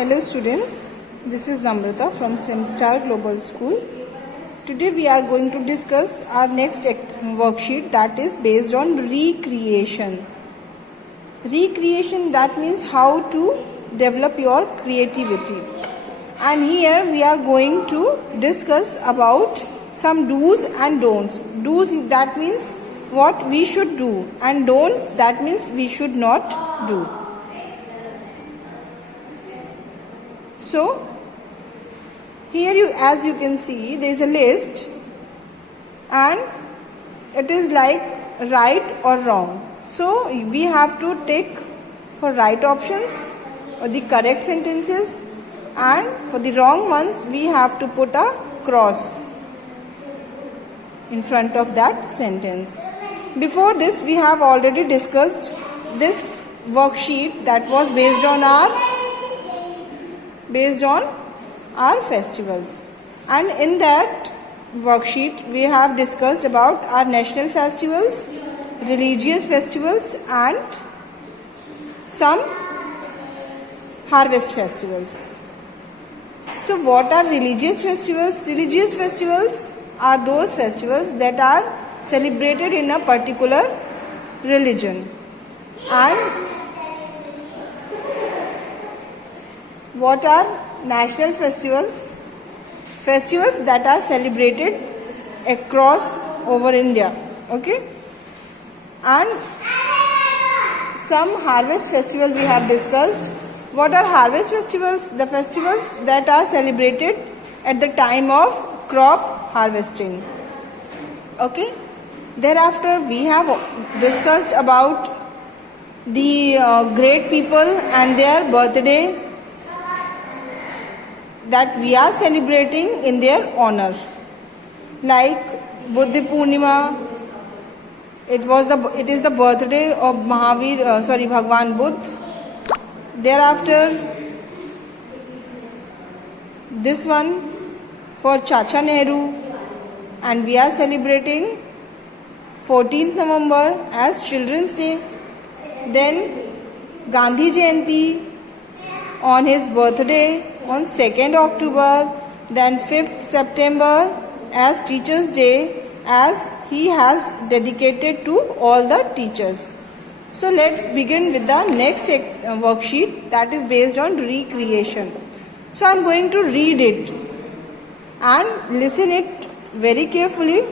Hello students, this is Namrata from SimStar Global School. Today we are going to discuss our next worksheet that is based on recreation. Recreation, that means how to develop your creativity. And here we are going to discuss about some do's and don'ts. Do's, that means what we should do, and don'ts, that means we should not do. So here as you can see, there is a list and it is like right or wrong. So we have to take for right options or the correct sentences, and for the wrong ones we have to put a cross in front of that sentence. Before this we have already discussed this worksheet that was based on our festivals, and in that worksheet we have discussed about our national festivals, religious festivals and some harvest festivals. So what are religious festivals? Religious festivals are those festivals that are celebrated in a particular religion. And what are national festivals? Festivals that are celebrated across over India. Okay? And some harvest festival we have discussed. What are harvest festivals? The festivals that are celebrated at the time of crop harvesting. Okay? Thereafter we have discussed about the great people and their birthday that we are celebrating in their honor, like Buddha Purnima. It is the birthday of Bhagwan Buddha. Thereafter, this one for Chacha Nehru, and we are celebrating 14th November as Children's Day. Then Gandhi Jayanti on his birthday on 2nd October, then 5th September as Teachers' Day, as he has dedicated to all the teachers. So let's begin with the next worksheet that is based on recreation. So I am going to read it and listen it very carefully.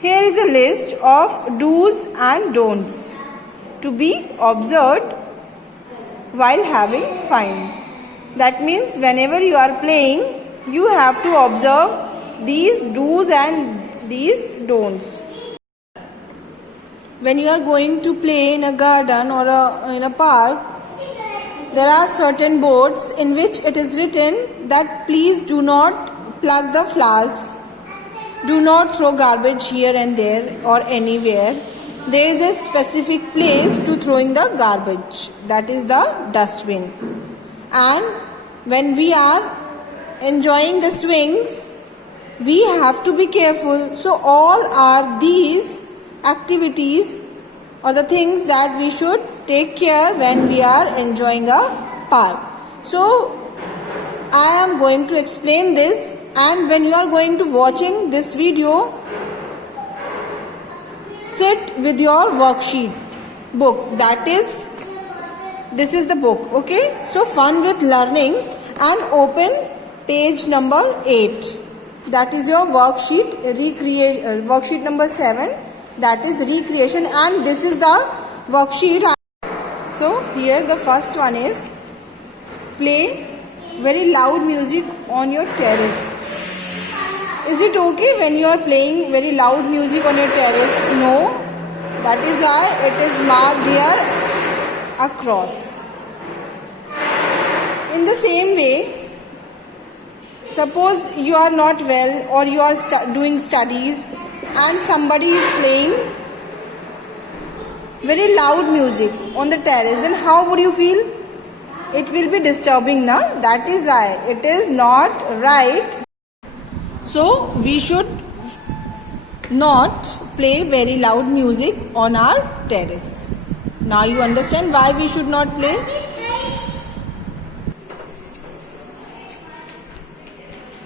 Here is a list of do's and don'ts to be observed while having fun. That means whenever you are playing, you have to observe these do's and these don'ts. When you are going to play in a garden or in a park, there are certain boards in which it is written that please do not pluck the flowers, do not throw garbage here and there or anywhere. There is a specific place to throwing the garbage, that is the dustbin. And when we are enjoying the swings, we have to be careful. So all are these activities or the things that we should take care when we are enjoying a park. So I am going to explain this, and when you are going to watching this video, sit with your worksheet book, that is, this is the book. Okay, so Fun with Learning, and open page number 8. That is your worksheet, worksheet number 7, that is recreation, and this is the worksheet. So here the first one is play very loud music on your terrace. Is it okay when you are playing very loud music on your terrace? No. That is why it is marked here across. In the same way, suppose you are not well or you are doing studies and somebody is playing very loud music on the terrace, then how would you feel? It will be disturbing, na? That is why it is not right. So we should not play very loud music on our terrace. Now you understand why we should not play?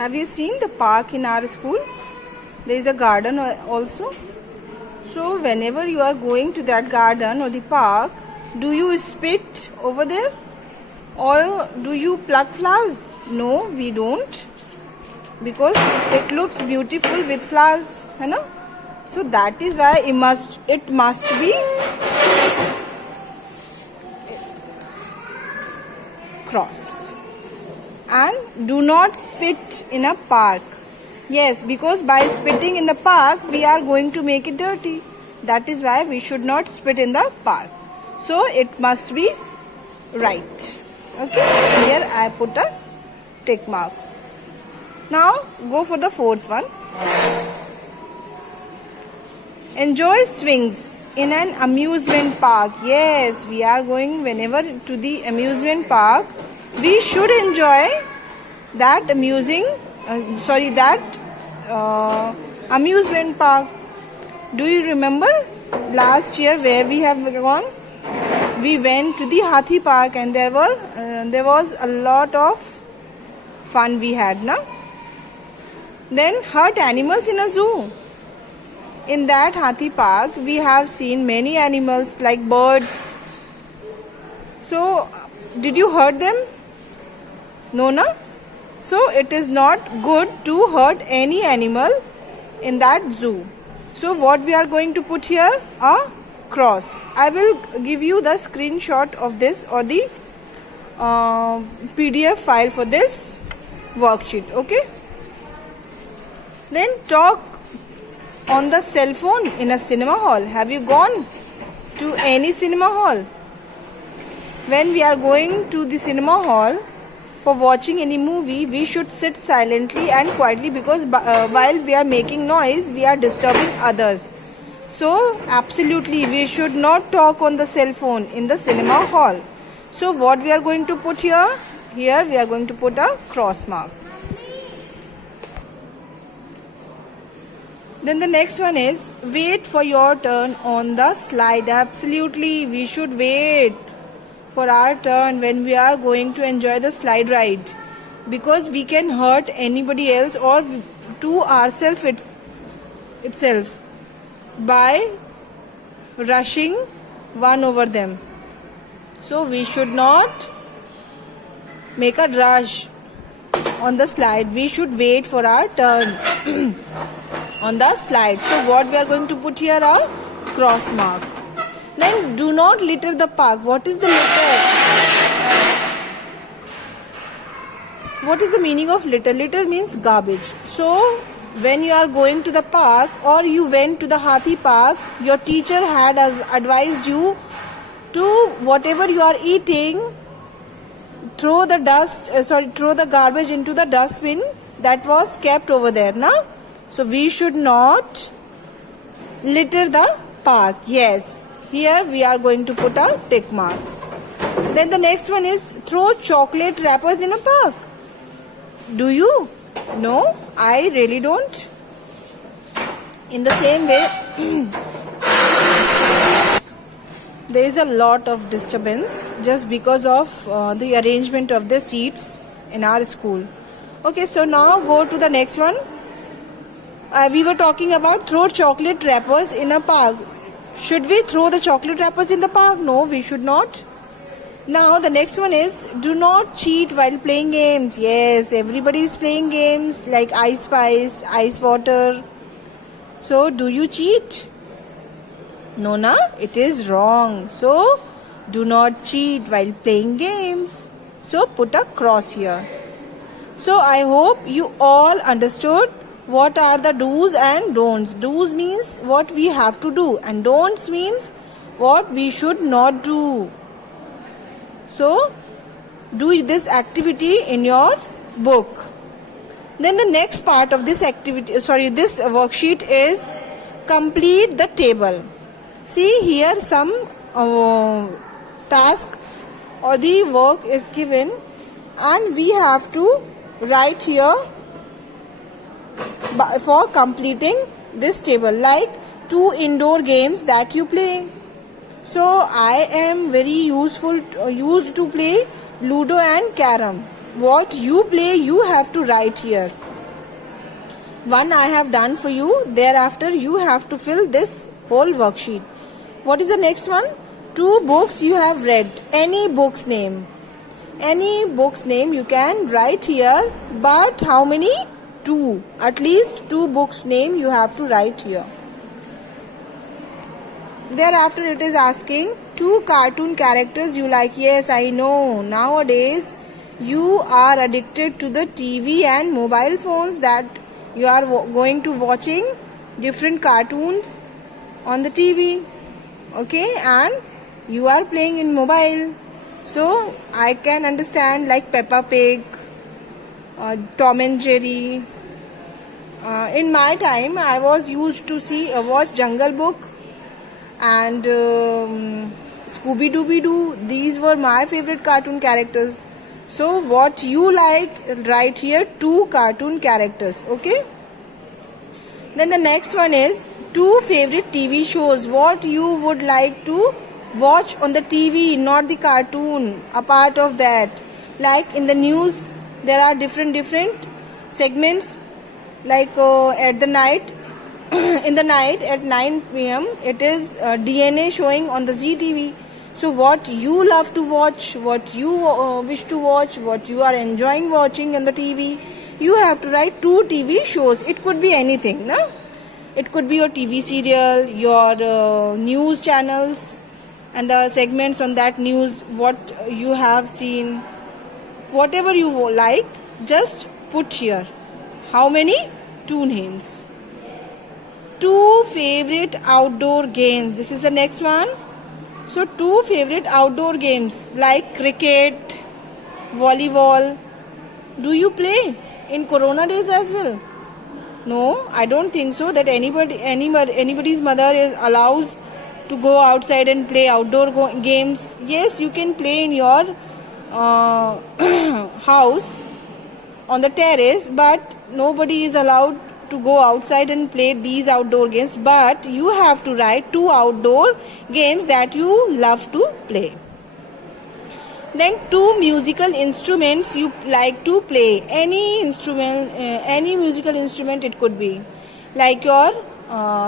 Have you seen the park in our school? There is a garden also. So whenever you are going to that garden or the park, do you spit over there? Or do you pluck flowers? No, we don't. Because it looks beautiful with flowers, है ना? So that is why it must be cross. And do not spit in a park. Yes, because by spitting in the park, we are going to make it dirty. That is why we should not spit in the park. So it must be right. Okay, here I put a tick mark. Now go for the fourth one. Enjoy swings in an amusement park. Yes, we are going whenever to the amusement park. We should enjoy that amusement park. Do you remember last year where we have gone? We went to the Hathi Park and there was a lot of fun we had, na? Then hurt animals in a zoo. In that Hathi Park, we have seen many animals like birds. So, did you hurt them? No, na? So, it is not good to hurt any animal in that zoo. So, what we are going to put here? A cross. I will give you the screenshot of this or the PDF file for this worksheet. Okay. Then talk on the cell phone in a cinema hall. Have you gone to any cinema hall? When we are going to the cinema hall for watching any movie, we should sit silently and quietly because while we are making noise, we are disturbing others. So, absolutely, we should not talk on the cell phone in the cinema hall. So, what we are going to put here? Here we are going to put a cross mark. Then the next one is wait for your turn on the slide. Absolutely, we should wait for our turn when we are going to enjoy the slide ride, because we can hurt anybody else or to ourselves itself by rushing one over them. So we should not make a rush on the slide. We should wait for our turn on the slide. So what we are going to put here? A cross mark. Then do not litter the park. What is the litter? What is the meaning of litter? Litter means garbage. So when you are going to the park or you went to the Hathi Park, your teacher had advised you to whatever you are eating, throw the garbage into the dustbin that was kept over there, na? So we should not litter the park. Yes, here we are going to put a tick mark. Then the next one is throw chocolate wrappers in a park. Do you? No, I really don't. In the same way, there is a lot of disturbance just because of the arrangement of the seats in our school. Okay, so now go to the next one. We were talking about throw chocolate wrappers in a park. Should we throw the chocolate wrappers in the park? No, we should not. Now the next one is do not cheat while playing games. Yes, everybody is playing games like Ice Spice, Ice Water. So do you cheat? No, na? It is wrong. So do not cheat while playing games. So put a cross here. So I hope you all understood what are the do's and don'ts. Do's means what we have to do and don'ts means what we should not do. So do this activity in your book. Then the next part of this this worksheet is complete the table. See here some task or the work is given and we have to write here for completing this table, like 2 indoor games that you play. So I am very used to play Ludo and Carom. What you play, you have to write here. one I have done for you. Thereafter you have to fill this whole worksheet. What is the next one? 2 books you have read. Any book's name. Any book's name you can write here, but how many? 2. At least 2 books name you have to write here. Thereafter it is asking 2 cartoon characters you like. Yes, I know. Nowadays you are addicted to the TV and mobile phones, that you are going to watching different cartoons on the TV. Okay, and you are playing in mobile. So I can understand, like Peppa Pig, Tom and Jerry. In my time I was used to watch Jungle Book and Scooby Dooby Doo. These were my favorite cartoon characters. So what you like, write here 2 cartoon characters. Okay. Then the next one is 2 favorite TV shows. What you would like to watch on the TV, not the cartoon. A part of that, like in the news, there are different segments. Like at the night, in the night at 9 p.m. it is DNA showing on the ZTV. So what you love to watch, what you wish to watch, what you are enjoying watching on the TV, you have to write 2 TV shows. It could be anything, no? It could be your TV serial, your news channels, and the segments on that news, what you have seen, whatever you like, just put here. How many? 2 names. 2 favorite outdoor games. This is the next one. So 2 favorite outdoor games like cricket, volleyball. Do you play in Corona days as well? No, I don't think so that anybody's mother allows to go outside and play outdoor games. Yes, you can play in your house on the terrace, but nobody is allowed to go outside and play these outdoor games. But you have to write 2 outdoor games that you love to play. Then 2 musical instruments you like to play. Any instrument, any musical instrument it could be, like your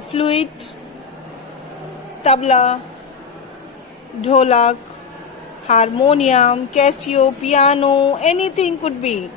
flute, tabla, dholak, harmonium, casio, piano, anything could be.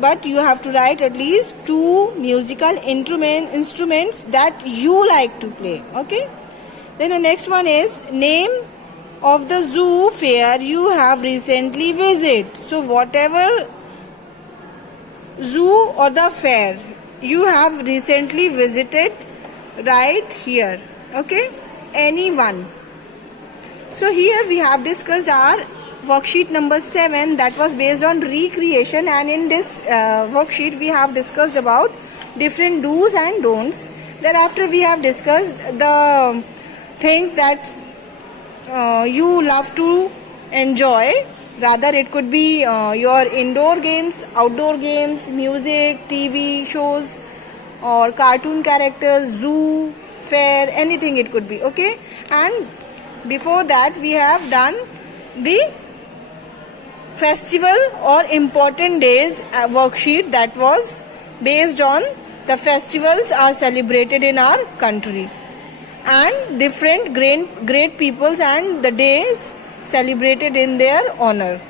But you have to write at least 2 musical instruments that you like to play. Okay. Then the next one is name of the zoo fair you have recently visited. So whatever zoo or the fair you have recently visited, write here. Okay. Any one. So here we have discussed our worksheet number 7, that was based on recreation, and in this worksheet we have discussed about different do's and don'ts. Thereafter we have discussed the things that you love to enjoy. Rather it could be your indoor games, outdoor games, music, TV shows, or cartoon characters, zoo, fair, anything it could be. Okay. And before that we have done the festival or important days worksheet, that was based on the festivals are celebrated in our country and different great peoples and the days celebrated in their honor.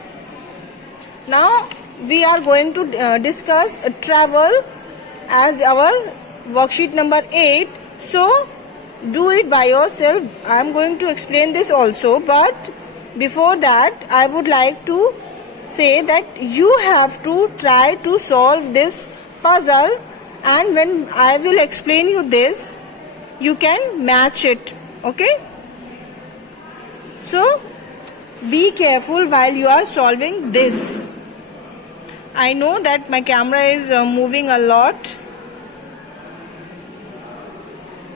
Now we are going to discuss travel as our worksheet number 8. So do it by yourself. I am going to explain this also, but before that I would like to say that you have to try to solve this puzzle, and when I will explain you this, you can match it. Okay. So be careful while you are solving this. I know that my camera is moving a lot.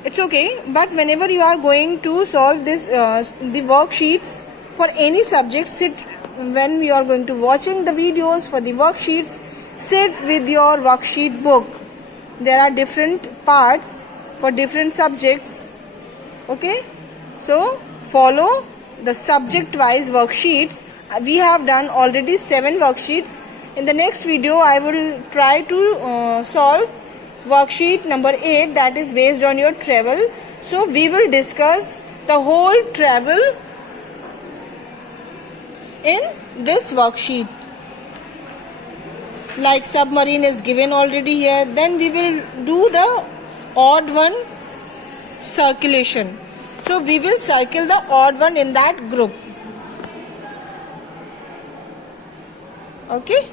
It's okay, but whenever you are going to solve this the worksheets for any subject, sit. When you are going to watching the videos for the worksheets, sit with your worksheet book. There are different parts for different subjects. Okay. So follow the subject wise worksheets. We have done already 7 worksheets. In the next video I will try to solve worksheet number 8, that is based on your travel. So we will discuss the whole travel in this worksheet. Like submarine is given already here. Then we will do the odd one circulation. So we will circle the odd one in that group. Okay.